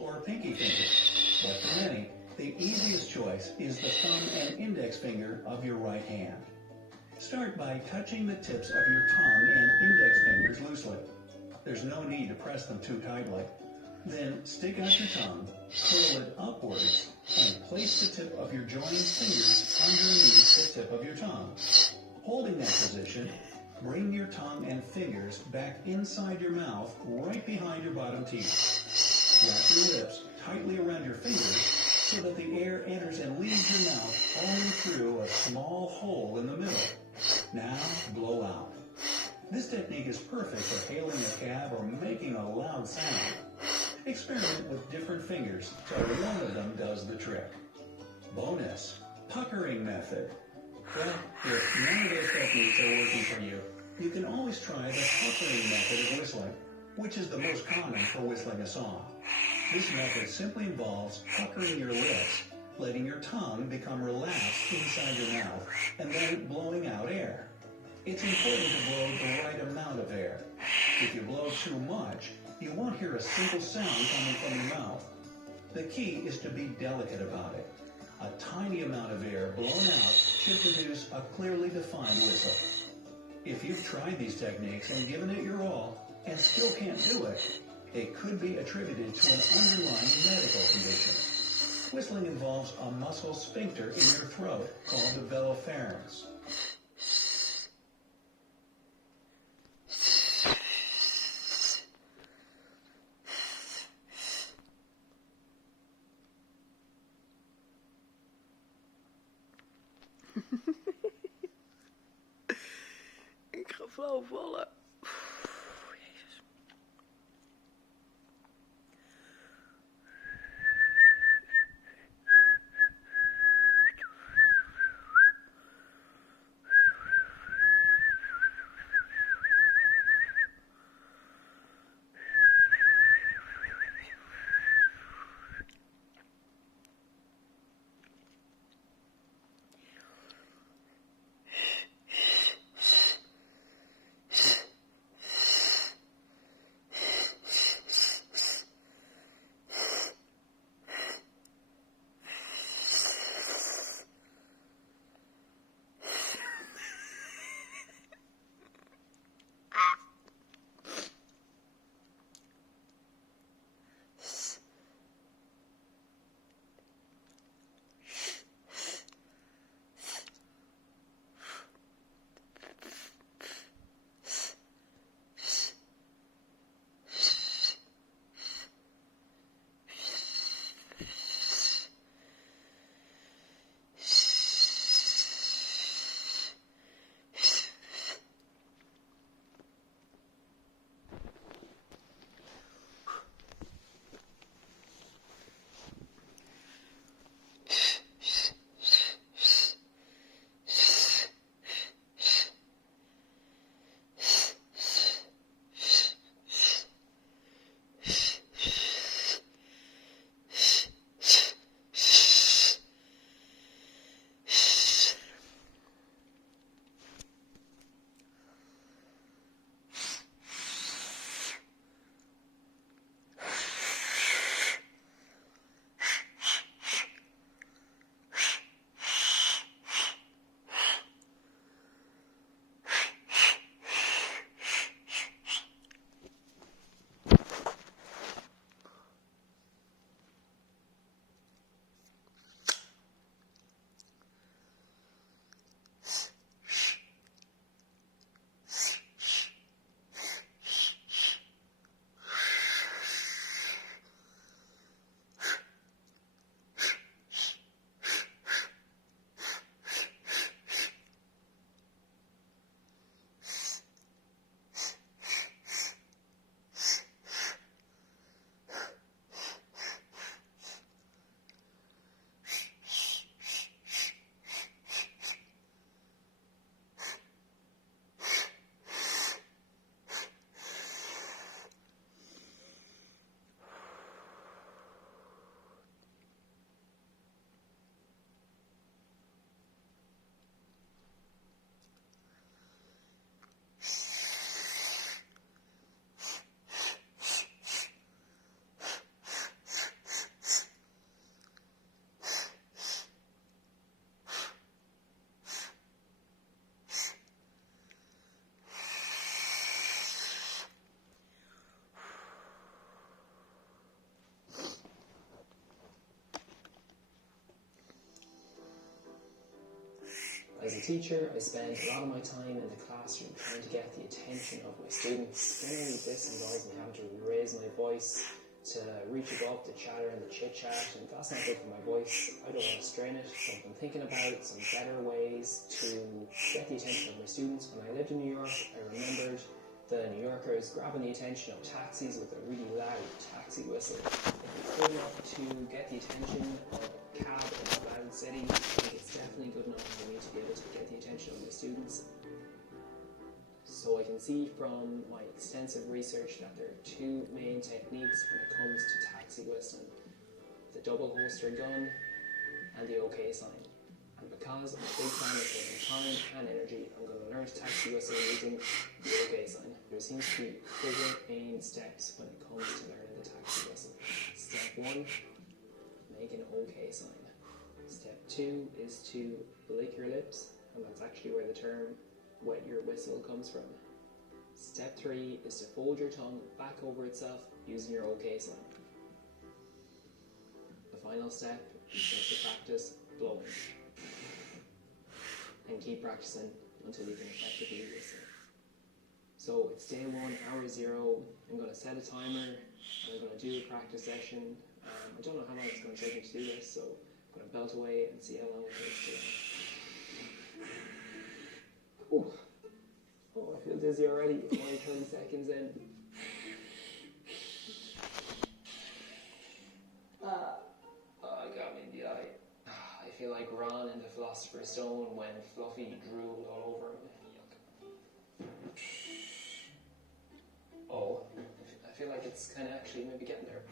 or pinky finger. But for many, the easiest choice is the thumb and index finger of your right hand. Start by touching the tips of your tongue and index fingers loosely. There's no need to press them too tightly. Then stick out your tongue, curl it upwards, and place the tip of your joined fingers underneath the tip of your tongue. Holding that position, bring your tongue and fingers back inside your mouth, right behind your bottom teeth. Wrap your lips tightly around your fingers so that the air enters and leaves your mouth only through a small hole in the middle. Now blow out. This technique is perfect for hailing a cab or making a loud sound. Experiment with different fingers till one of them does the trick. Bonus, puckering method. Well, if none of those techniques are working for you, you can always try the puckering method of whistling, which is the most common for whistling a song. This method simply involves puckering your lips, letting your tongue become relaxed inside your mouth, and then blowing out air. It's important to blow the right amount of air. If you blow too much, you won't hear a single sound coming from your mouth. The key is to be delicate about it. A tiny amount of air blown out should produce a clearly defined whistle. If you've tried these techniques and given it your all and still can't do it, it could be attributed to an underlying medical condition. Whistling involves a muscle sphincter in your throat called the velopharynx. Ik ga flauw vallen. Jezus. teacher, I spend a lot of my time in the classroom trying to get the attention of my students. Generally, this involves me having to raise my voice to reach above the chatter and the chit-chat, and if that's not good for my voice, I don't want to strain it. So I've been thinking about some better ways to get the attention of my students. When I lived in New York, I remembered the New Yorkers grabbing the attention of taxis with a really loud taxi whistle. If it's good enough to get the attention of a cab in a loud city, I think it's definitely good enough for me to be able to get the attention of my students. So I can see from my extensive research that there are two main techniques when it comes to taxi whistling: the double holster gun and the OK sign. And because I'm a big fan of saving time and energy, I'm going to learn to taxi whistle using the OK sign. There seems to be 4 main steps when it comes to learning the taxi whistle. Step 1, make an OK sign. Step 2 is to lick your lips, and that's actually where the term wet your whistle comes from. Step 3 is to fold your tongue back over itself using your OK sign. The final step is just to practice blowing. And keep practicing until you can effectively whistle. So it's day 1, hour 0. I'm going to set a timer and I'm going to do a practice session. I don't know how long it's going to take me to do this, so I'm going to belt away and see how long it takes to learn. Oh, I feel dizzy already. It's only 30 seconds in. I got me in the eye. I feel like Ron in the Philosopher's Stone when Fluffy drooled all over him. Yuck. Oh, I feel like it's kind of actually maybe getting there.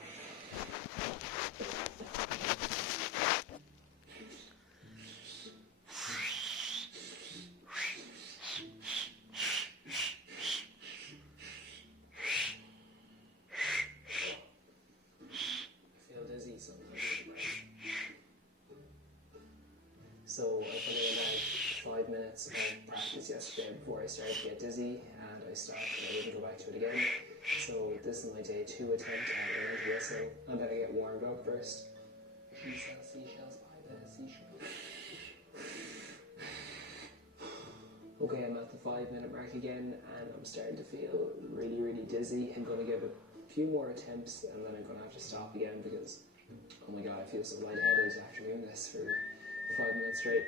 So I put in about 5 minutes of practice yesterday before I started to get dizzy, and I stopped and I didn't go back to it again. So this is my day 2 attempt at learning to whistle. I better get warmed up first. She sells seashells by the seashore. Okay, I'm at the 5-minute mark again, and I'm starting to feel really, really dizzy. I'm going to give a few more attempts, and then I'm going to have to stop again because, oh my god, I feel so lightheaded after doing this for 5 minutes straight.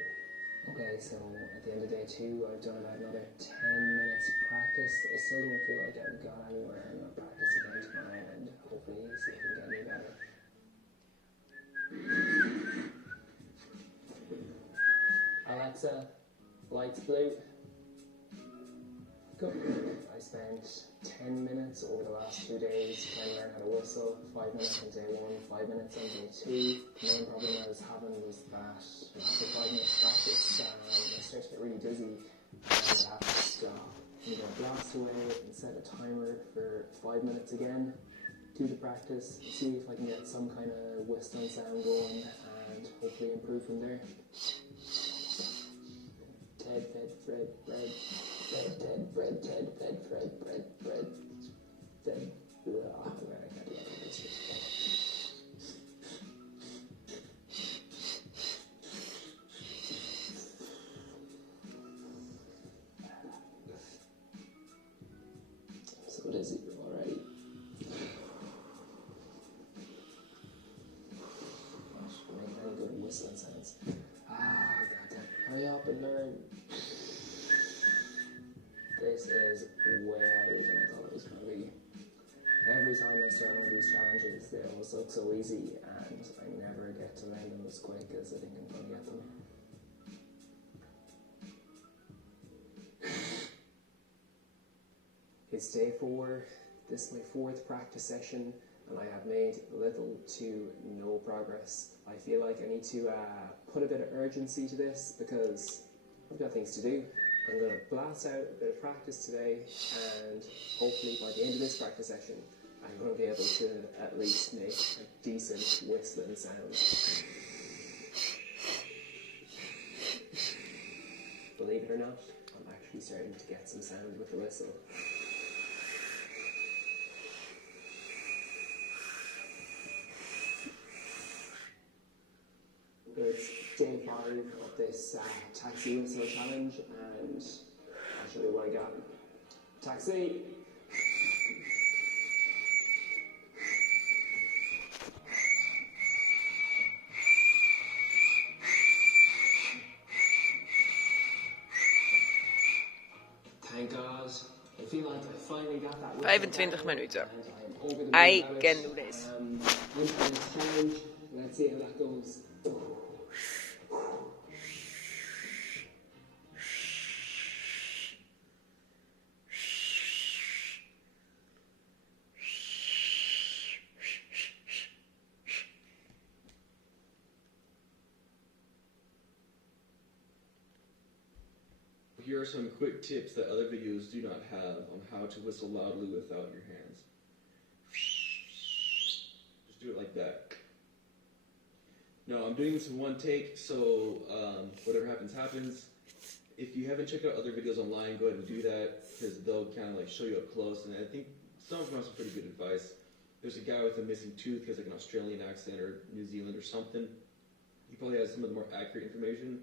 Okay, so at the end of day 2, I've done about another 10 minutes of practice. I still don't feel like I've got anywhere. I'm going to practice again tomorrow and hopefully see if I can get any better. Alexa, lights blue. Go. I spent 10 minutes over the last 2 days trying to learn how to whistle. 5 minutes on day 1, 5 minutes on day 2. The main problem I was having was that after 5 minutes practice, I started to get really dizzy and I have to stop. I'm going to blast away and set a timer for 5 minutes again. Do the practice, see if I can get some kind of whistling sound going and hopefully improve from there. Ted, Fed, Fred, Fred. Fred, Ted, Fred, Ted, Fed, Fred, Fred, Fred, Fred. I can't do this. I'm so dizzy already. I should make any good whistling sounds. Goddamn. Hurry up and learn. This is way harder than I thought it was going to be. Every time I start one of these challenges, they always look so easy, and I never get to learn them as quick as I think I'm going to get them. It's day 4. This is my 4th practice session, and I have made little to no progress. I feel like I need to put a bit of urgency to this because I've got things to do. I'm going to blast out a bit of practice today, and hopefully by the end of this practice session, I'm going to be able to at least make a decent whistling sound. Believe it or not, I'm actually starting to get some sound with the whistle. It's day 5 of this taxi whistle challenge, and I'll show you what I got. Taxi. Thank God. I feel like I finally got that. 25 minuten. I I can do this. Challenge. Let's see how that goes. Here are some quick tips that other videos do not have on how to whistle loudly without your hands. Just do it like that. No, I'm doing this in one take, so whatever happens, happens. If you haven't checked out other videos online, go ahead and do that, because they'll kind of like show you up close, and I think some of them have some pretty good advice. There's a guy with a missing tooth, he has like an Australian accent or New Zealand or something. He probably has some of the more accurate information.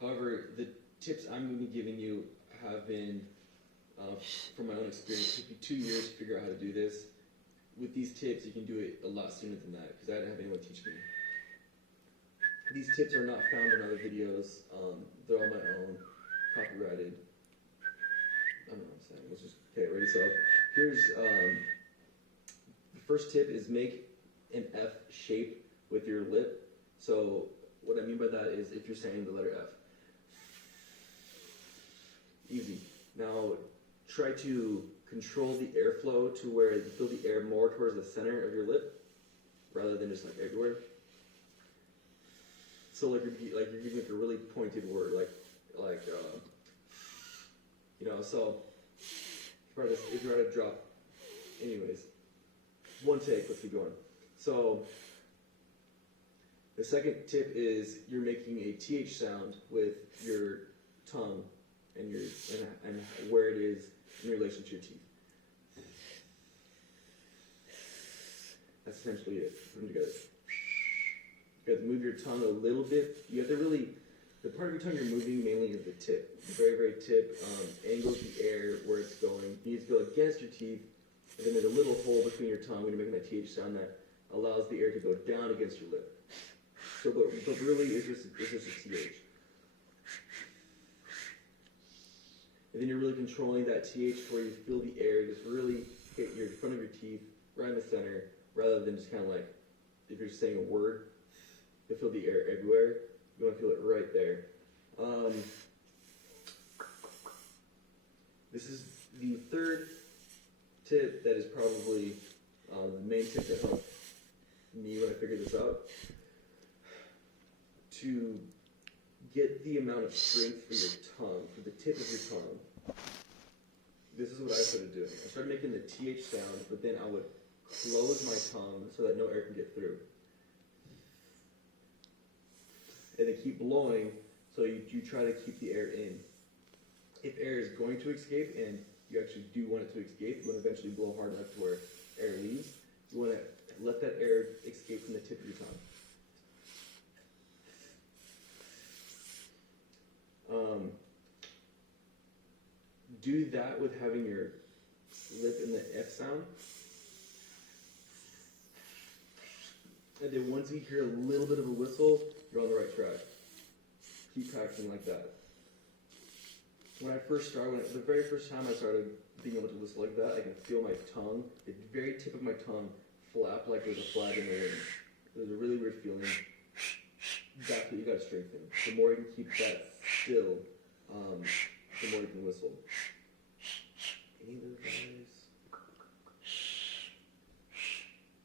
However, the tips I'm going to be giving you have been, from my own experience, it took me 2 years to figure out how to do this. With these tips, you can do it a lot sooner than that, because I didn't have anyone teach me. These tips are not found in other videos. They're all my own, copyrighted. I don't know what I'm saying. Let's just, okay, ready? So here's, the first tip is make an F shape with your lip. So what I mean by that is if you're saying the letter F. Easy. Now try to control the airflow to where you feel the air more towards the center of your lip rather than just like everywhere. So like you're giving like a really pointed word, like you know. So if you're at a drop, anyways, one take. Let's keep going. So the second tip is you're making a TH sound with your tongue and and where it is in relation to your teeth. That's essentially it. Put them together. You have to move your tongue a little bit. You have to really, the part of your tongue you're moving mainly is the tip. The very, very tip angles the air where it's going. You need to go against your teeth, and then there's a little hole between your tongue when you're making that TH sound that allows the air to go down against your lip. So, but really, it's just a TH. And then you're really controlling that TH where you feel the air just really hit your front of your teeth, right in the center, rather than just kind of like, if you're saying a word, you feel the air everywhere. You want to feel it right there. This is the third tip that is probably the main tip that helped me when I figured this out. To get the amount of strength for your tongue, for the tip of your tongue. This is what I started doing. I started making the TH sound, but then I would close my tongue so that no air can get through. And then keep blowing, so you try to keep the air in. If air is going to escape, and you actually do want it to escape, you want to eventually blow hard enough to where air leaves, you want to let that air escape from the tip of your tongue. Do that with having your lip in the F sound. And then once you hear a little bit of a whistle, you're on the right track. Keep practicing like that. When I first started, the very first time I started being able to whistle like that, I can feel my tongue, the very tip of my tongue, flap like there's a flag in the wind. It was a really weird feeling. That's what you gotta strengthen. The more you can keep that still, the more you can whistle. Any of those guys?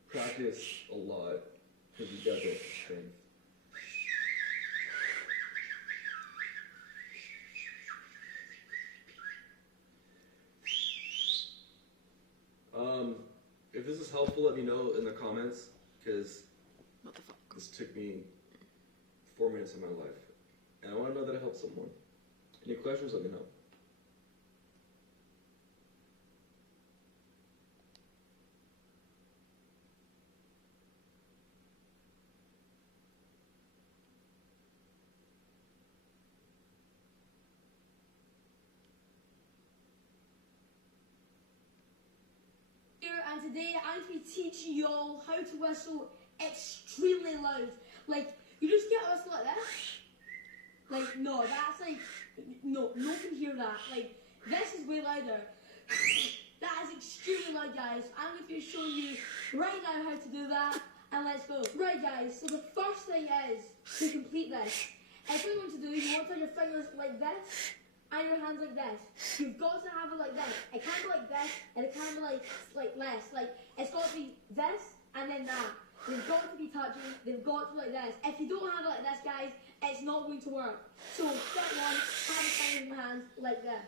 Practice a lot, because you gotta build strength. If this is helpful, let me know in the comments, because What the fuck? this took me 4 minutes of my life, and I want to know that it helped someone. Any questions, let me know. here, and today I'm going to be teaching you all how to whistle extremely loud. Like, you just get a whistle like this. Like, no, that's like, no one can hear that. Like, this is way louder. That is extremely loud, guys. I'm going to be showing you right now how to do that, and let's go. Right, guys, so the first thing is to complete this. If you're going to do, you want to have your fingers like this, and your hands like this. You've got to have it like this. It can't be like this, and it can't be like this. Like, it's got to be this, and then that. They've got to be touching, they've got to be like this. If you don't have it like this, guys, it's not going to work. So, step one, have the fingers in your hands like this.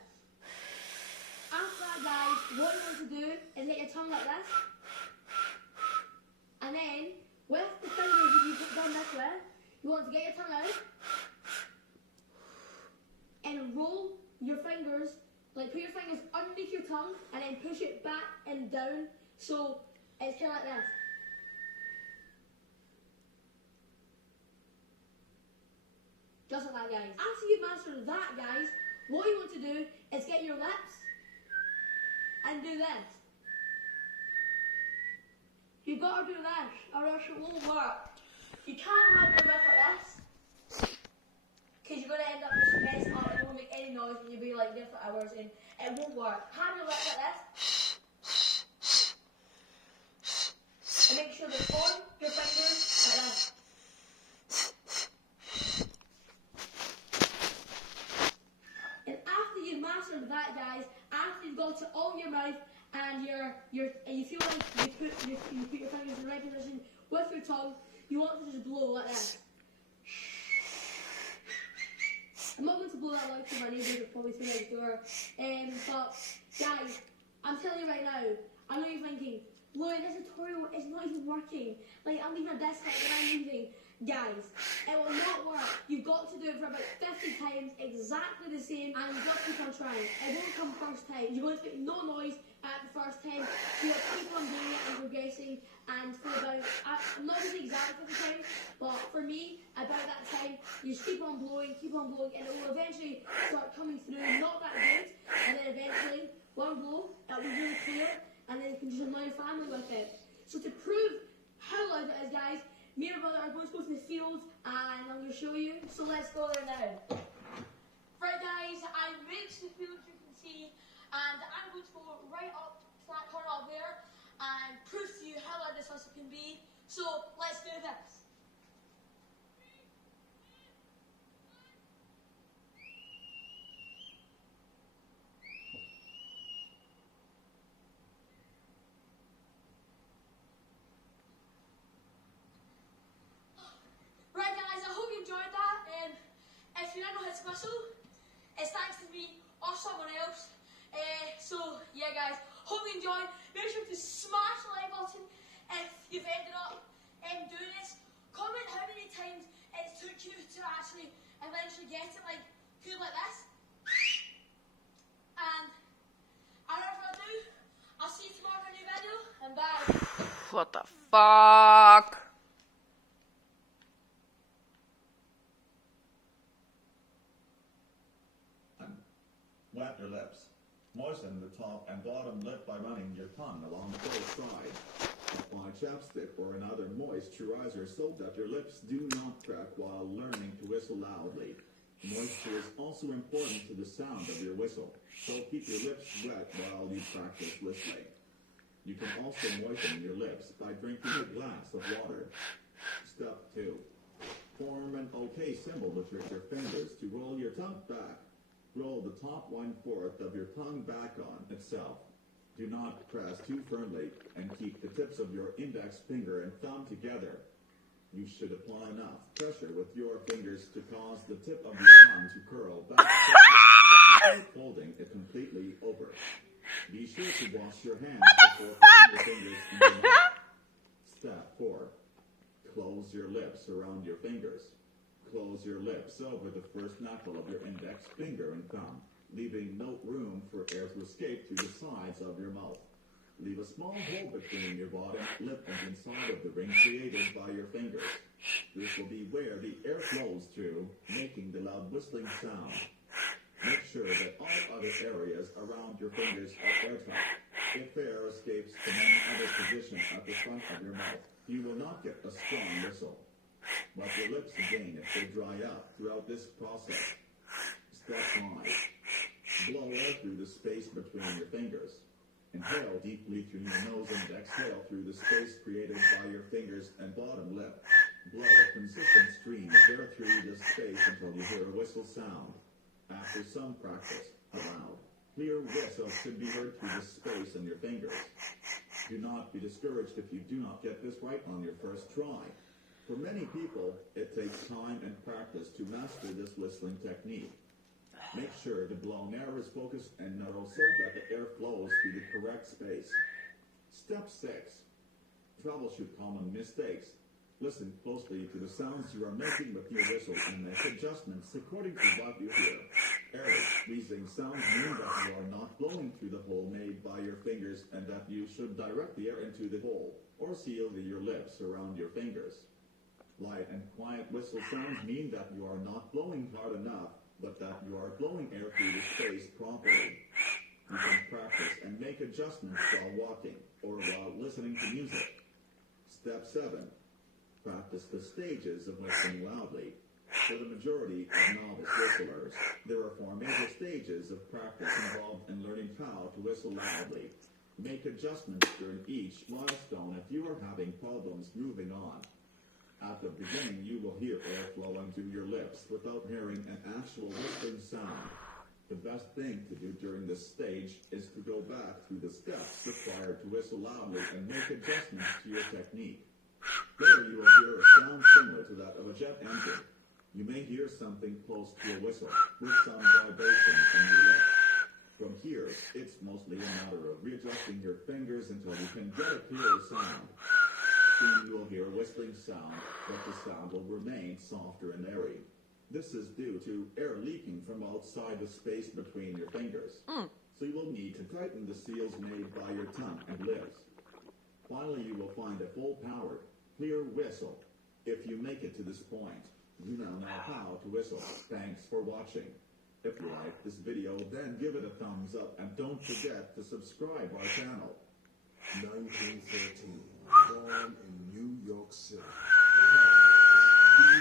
After that, guys, what you want to do is get your tongue like this. And then, with the fingers that you've done this with, you want to get your tongue out and roll your fingers, like put your fingers underneath your tongue and then push it back and down. So, it's kind of like this. Just like that, guys. After you've mastered that, guys, what you want to do is get your lips and do this. You've got to do this, or else it won't work. You can't have your lip like this, because you're going to end up just messing up and it won't make any noise and you'll be like there for hours and it won't work. Have your lip like this. And make sure they're on your fingers like this. And after you've mastered that, guys, after you've got it all in your mouth and you feel like you put your fingers in the right position with your tongue, you want to just blow like this. I'm not going to blow that loud because my neighbours are probably through next door. But guys, I'm telling you right now, I know you're thinking, Lloyd, this tutorial is not even working. Like, I'm leaving a discount and I'm leaving. Guys, it will not work. You've got to do it for about 50 times, exactly the same, and you've got to keep on trying. It won't come first time. You're going to make no noise at the first time. You'll keep on doing it and progressing, and for about, I'm not going to say exactly 50 times, but for me, about that time, you just keep on blowing, and it will eventually start coming through, not that good, and then eventually, one blow, it'll be really clear, and then you can just annoy your family with it. So to prove how loud it is, guys, me and my brother are going to go to the field and I'm going to show you. So let's go there now. Right, guys, I'm reached the field, you can see, and I'm going to go right up to that corner up there and prove to you how loud this whistle can be. So let's do this. Right, guys, I hope you enjoyed that. If you don't know how to whistle, it's thanks to me or someone else. So, yeah, guys, hope you enjoyed. Make sure to smash the like button if you've ended up doing this. Comment how many times it took you to actually eventually get it like good like this. And without further ado, I'll see you tomorrow for a new video, and bye. What the fuck? Wet your lips. Moisten the top and bottom lip by running your tongue along both sides. Apply chapstick or another moisturizer so that your lips do not crack while learning to whistle loudly. Moisture is also important to the sound of your whistle, so keep your lips wet while you practice whistling. You can also moisten your lips by drinking a glass of water. Step 2. Form an OK symbol with your fingers to roll your tongue back. Roll the top 1/4 of your tongue back on itself. Do not press too firmly and keep the tips of your index finger and thumb together. You should apply enough pressure with your fingers to cause the tip of your tongue to curl back without folding it completely over. Be sure to wash your hands before putting your fingers in your mouth. Step 4. Close your lips around your fingers. Close your lips over the first knuckle of your index finger and thumb, leaving no room for air to escape through the sides of your mouth. Leave a small hole between your bottom lip and inside of the ring created by your fingers. This will be where the air flows through, making the loud whistling sound. Make sure that all other areas around your fingers are airtight. If air escapes from any other position at the front of your mouth, you will not get a strong whistle. But your lips again if they dry out throughout this process. Step 5. Blow air through the space between your fingers. Inhale deeply through your nose and exhale through the space created by your fingers and bottom lip. Blow a consistent stream of air through this space until you hear a whistle sound. After some practice, a loud, clear whistle should be heard through the space in your fingers. Do not be discouraged if you do not get this right on your first try. For many people, it takes time and practice to master this whistling technique. Make sure the blown air is focused and narrow so that the air flows through the correct space. Step 6. Troubleshoot common mistakes. Listen closely to the sounds you are making with your whistle and make adjustments according to what you hear. Errors. Wheezing sounds mean that you are not blowing through the hole made by your fingers and that you should direct the air into the hole or seal your lips around your fingers. Light and quiet whistle sounds mean that you are not blowing hard enough, but that you are blowing air through the space properly. You can practice and make adjustments while walking or while listening to music. Step 7. Practice the stages of whistling loudly. For the majority of novice whistlers, there are 4 major stages of practice involved in learning how to whistle loudly. Make adjustments during each milestone if you are having problems moving on. At the beginning, you will hear air flowing through your lips without hearing an actual whistling sound. The best thing to do during this stage is to go back through the steps required to whistle loudly and make adjustments to your technique. There you will hear a sound similar to that of a jet engine. You may hear something close to a whistle, with some vibration in your lips. From here, it's mostly a matter of readjusting your fingers until you can get a clearer sound. Soon you will hear a whistling sound, but the sound will remain softer and airy. This is due to air leaking from outside the space between your fingers. So you will need to tighten the seals made by your tongue and lips. Finally, you will find a full-powered, clear whistle. If you make it to this point, you now know how to whistle. Thanks for watching. If you like this video, then give it a thumbs up and don't forget to subscribe our channel. 1913, born in New York City.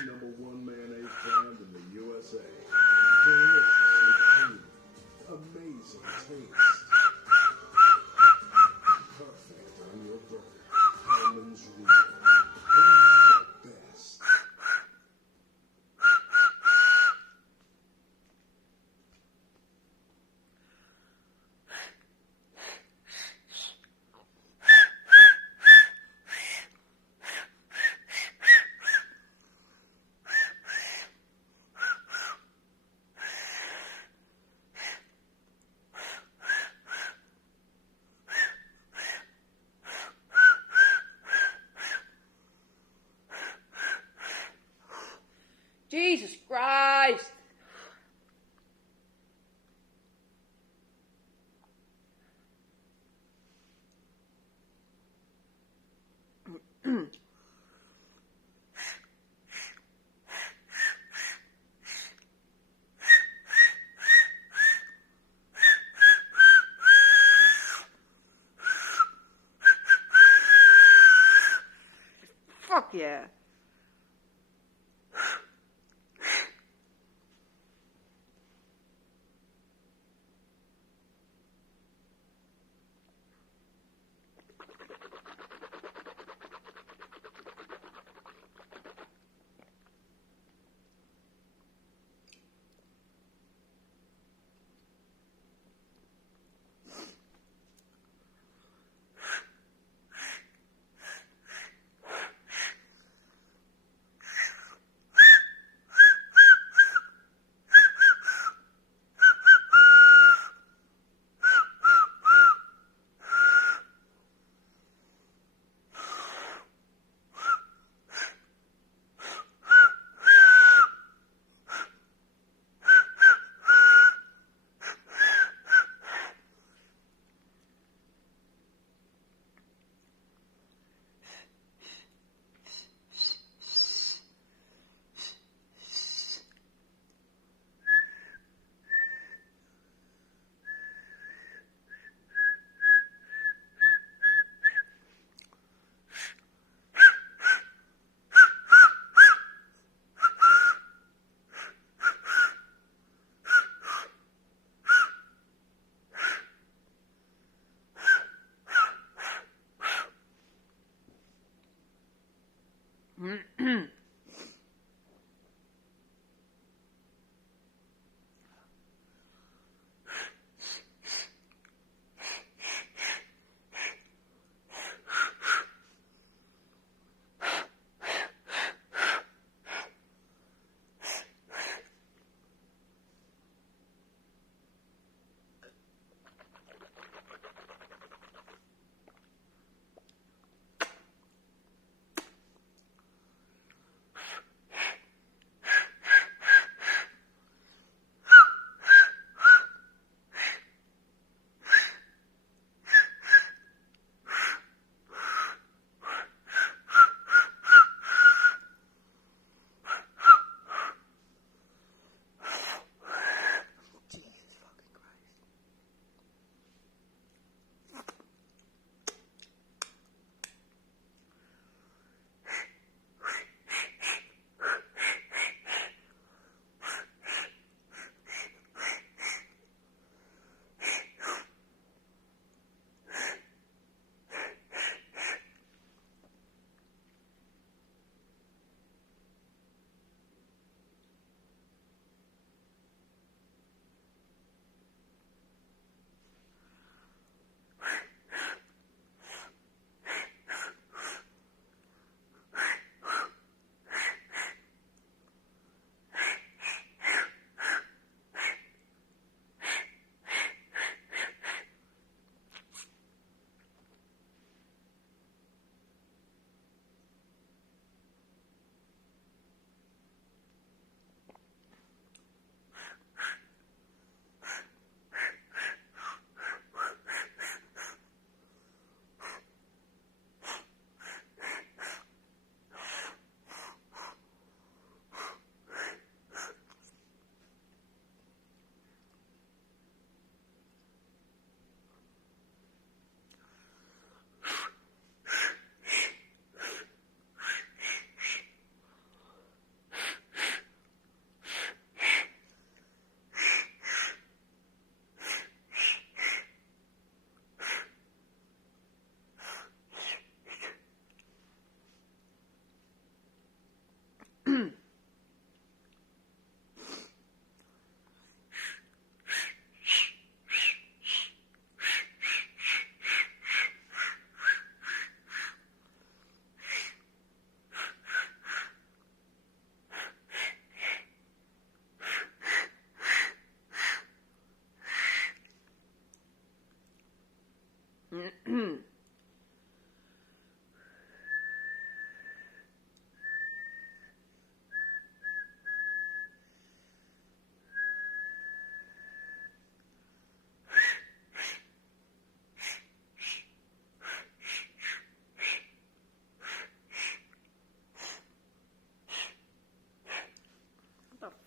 The #1 mayonnaise brand in the USA. Deliciously creamy, amazing taste. Perfect on your burger. Hellman's Real. Bring out the best. Jesus Christ! Fuck yeah.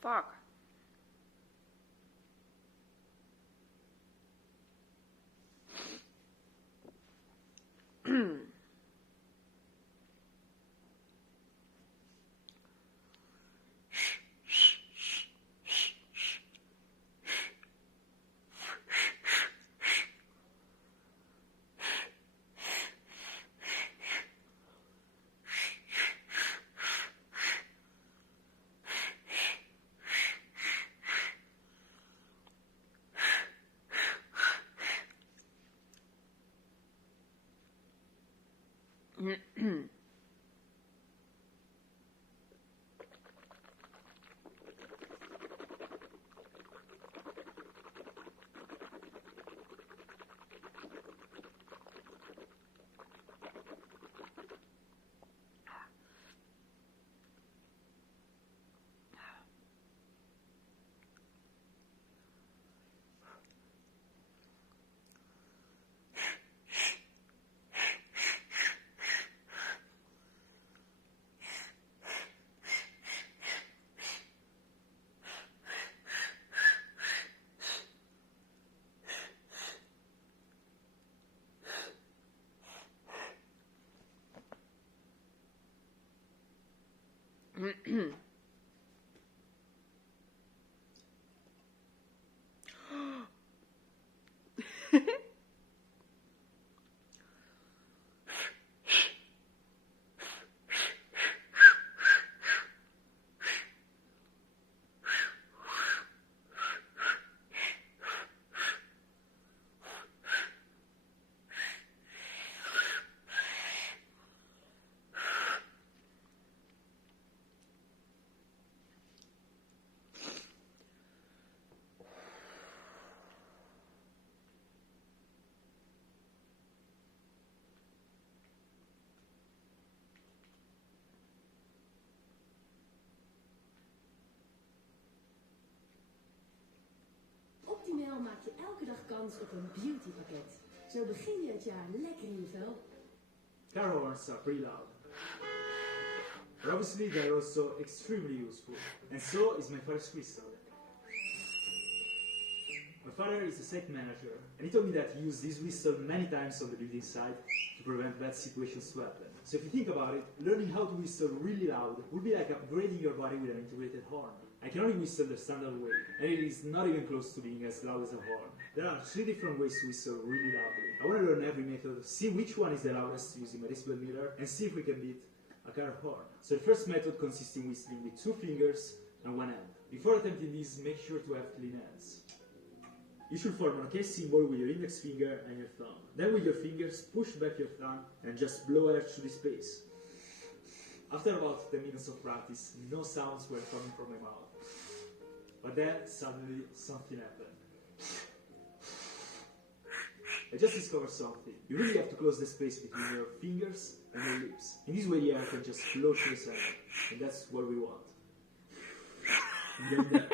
Fuck. Optimaal maak je elke dag kans op een beautypakket. Zo begin je het jaar lekker in je vel. Car horns are pretty loud. But obviously they're also extremely useful. And so is my father's whistle. My father is a site manager, and he told me that he used this whistle many times on the building site to prevent bad situations to happen. So if you think about it, learning how to whistle really loud would be like upgrading your body with an integrated horn. I can only whistle the standard way, and it is not even close to being as loud as a horn. There are 3 different ways to whistle really loudly. I want to learn every method, see which one is the loudest using my decibel meter, and see if we can beat a car horn. So the first method consists in whistling with 2 fingers and 1 hand. Before attempting this, make sure to have clean hands. You should form an OK symbol with your index finger and your thumb. Then with your fingers, push back your thumb and just blow air through the space. After about 10 minutes of practice, no sounds were coming from my mouth. But then, suddenly, something happened. I just discovered something. You really have to close the space between your fingers and your lips. In this way, the air can just flow through the center. And that's what we want. And then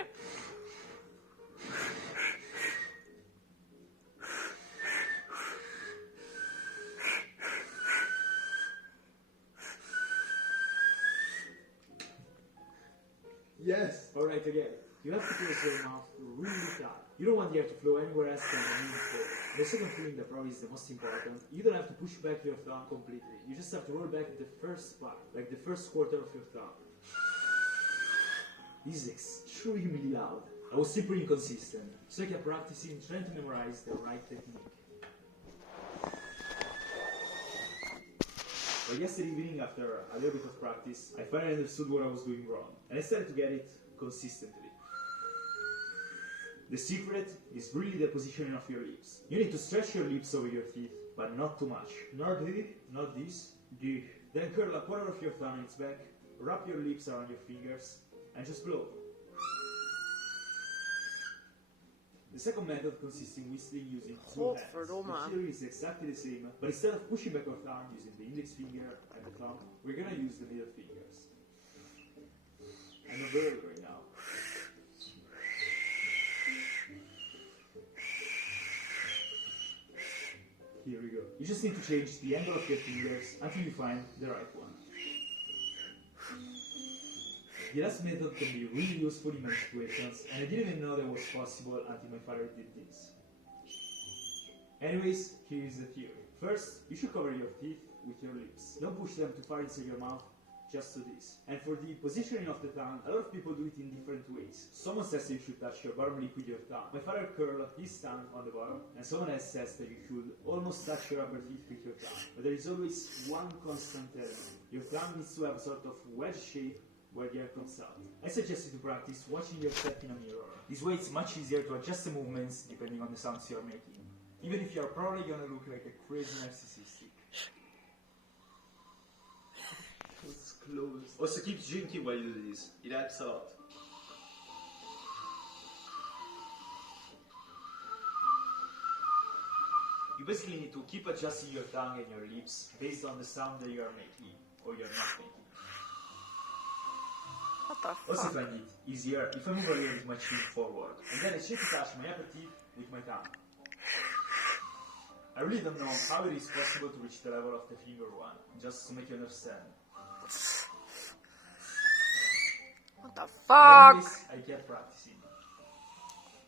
yes! Alright, again. You have to close your mouth really tight. You don't want the air to flow anywhere else than the main flow. The second thing that probably is the most important, you don't have to push back your thumb completely. You just have to roll back the first part, like the first quarter of your thumb. This is extremely loud. I was super inconsistent, so I kept practicing, trying to memorize the right technique. But yesterday evening, after a little bit of practice, I finally understood what I was doing wrong, and I started to get it consistently. The secret is really the positioning of your lips. You need to stretch your lips over your teeth, but not too much. Not this, not this, this. Then curl a quarter of your thumb in its back, wrap your lips around your fingers, and just blow. The second method consists in whistling using 2 hands. Godverdomme. The theory is exactly the same, but instead of pushing back our thumb using the index finger and the thumb, we're gonna use the middle fingers. I'm a bird right now. Here we go. You just need to change the angle of your fingers until you find the right one. The last method can be really useful in many situations, and I didn't even know that was possible until my father did this. Anyways, here is the theory. First, you should cover your teeth with your lips. Don't push them too far inside your mouth, just to this. And for the positioning of the tongue, a lot of people do it in different ways. Someone says that you should touch your bottom lip with your tongue. My father curled his tongue on the bottom, and someone else says that you should almost touch your upper teeth with your tongue. But there is always one constant element. Your tongue needs to have a sort of wedge shape where the air comes out. I suggest you to practice watching yourself in a mirror. This way it's much easier to adjust the movements depending on the sounds you're making. Even if you're probably gonna look like a crazy narcissistic. It's closed. Also keep drinking while you do this. It helps a lot. You basically need to keep adjusting your tongue and your lips based on the sound that you are making or you're not making. What the Also fuck? find it easier if I move a little bit my chin forward and then I try to touch my upper teeth with my tongue. I really don't know how it is possible to reach the level of the finger one, just to make you understand. What the fuck? Anyways, I kept practicing.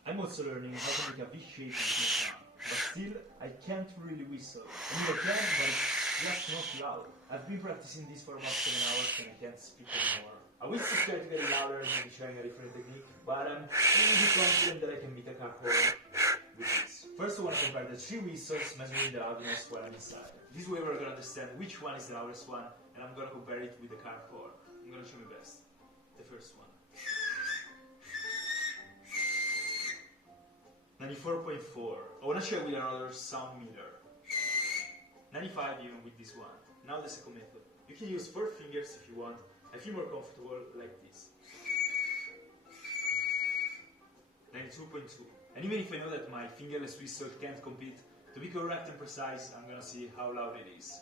I'm also learning how to make a V shape with my tongue, but still, I can't really whistle. I mean, I can, but it's just not loud. I've been practicing this for about 7 hours and I can't speak anymore. I wish to try to get it louder and maybe trying a different technique, but I'm pretty confident that I can beat a car horn with this. First, I want to compare the 3 whistles measuring the loudness while I'm inside. This way we're going to understand which one is the loudest one, and I'm going to compare it with the car horn. I'm going to try my best. The first one. 94.4. I want to try with another sound meter. 95 even with this one. Now the second method. You can use 4 fingers if you want. I feel more comfortable like this. 92.2. And even if I know that my fingerless whistle can't compete, to be correct and precise, I'm gonna see how loud it is.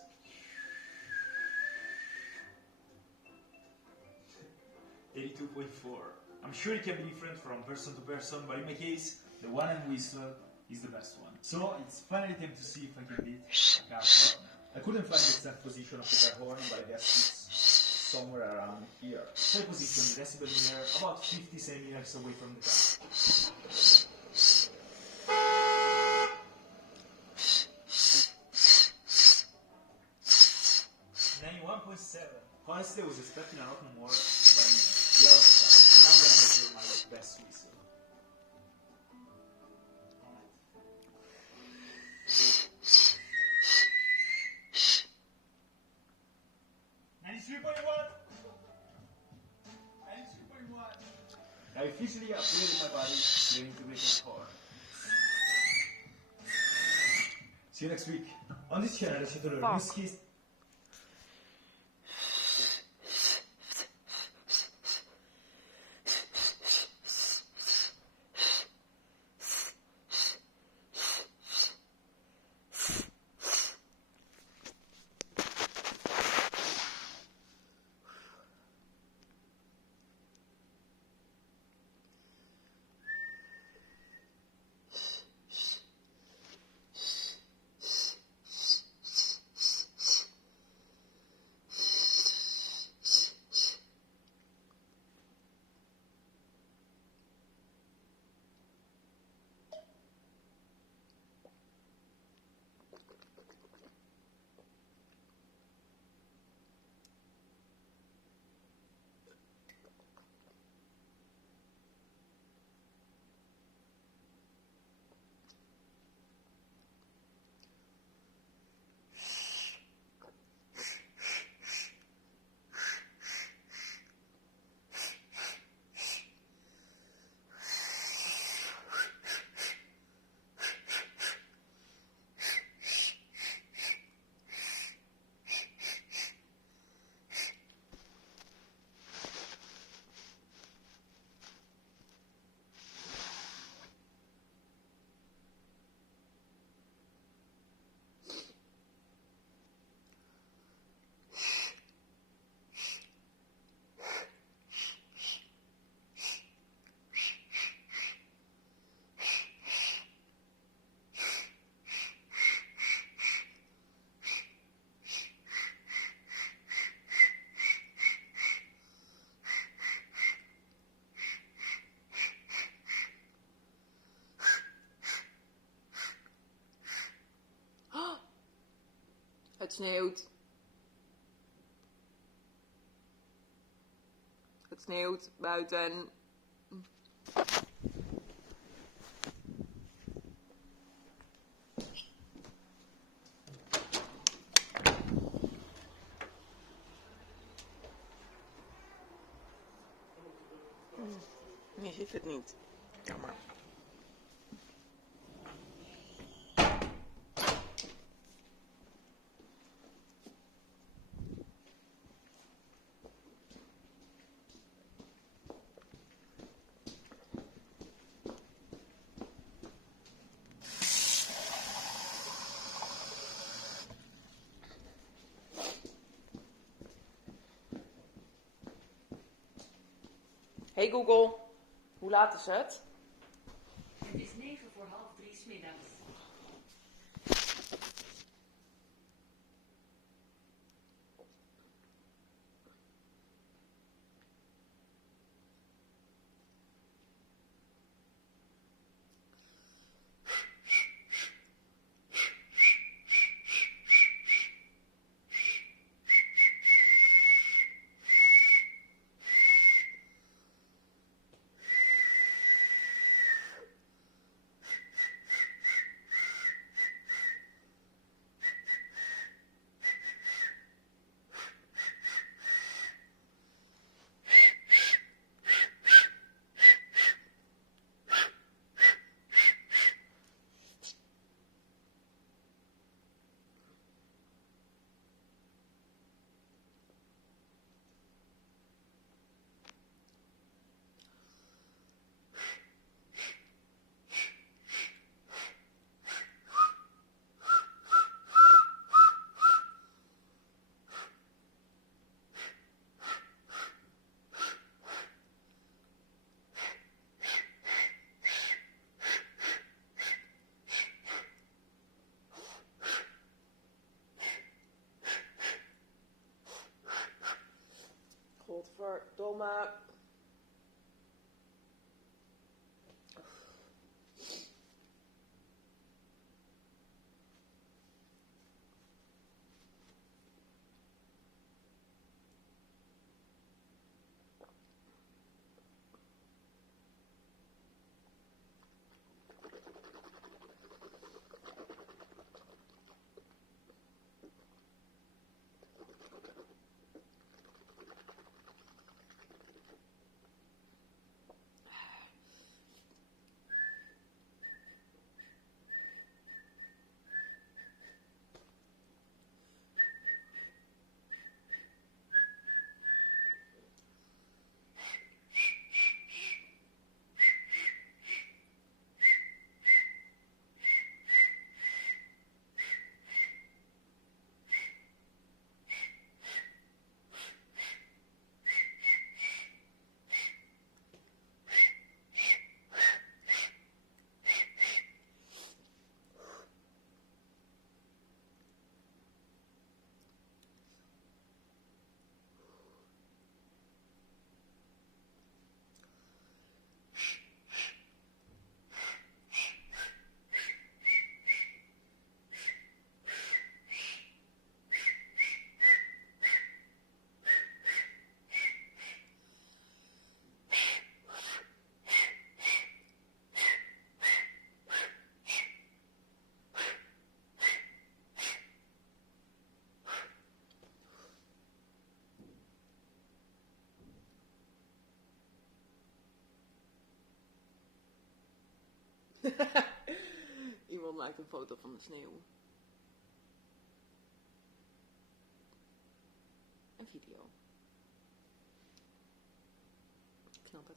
82.4. I'm sure it can be different from person to person, but in my case, the one-hand whistle is the best one. So it's finally time to see if I can beat a car horn. I couldn't find the exact position of the car horn, but I guess it's somewhere around here. So I positioned the decibel meter about 50 centimeters away from the car. 91.7. Honestly, I was expecting a lot more, but I mean, we are on track. And I'm gonna measure my best whistle. 93.1. I officially upgraded my body to the integrated horn. See you next week. On this channel, I should learn new skills. Het sneeuwt. Het sneeuwt buiten. Je ziet het niet. Jammer. Hey Google, hoe laat is het? Het is 2:45 's middags. Godverdomme. Iemand maakt een foto van de sneeuw. Een video. Ik snap het.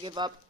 give up.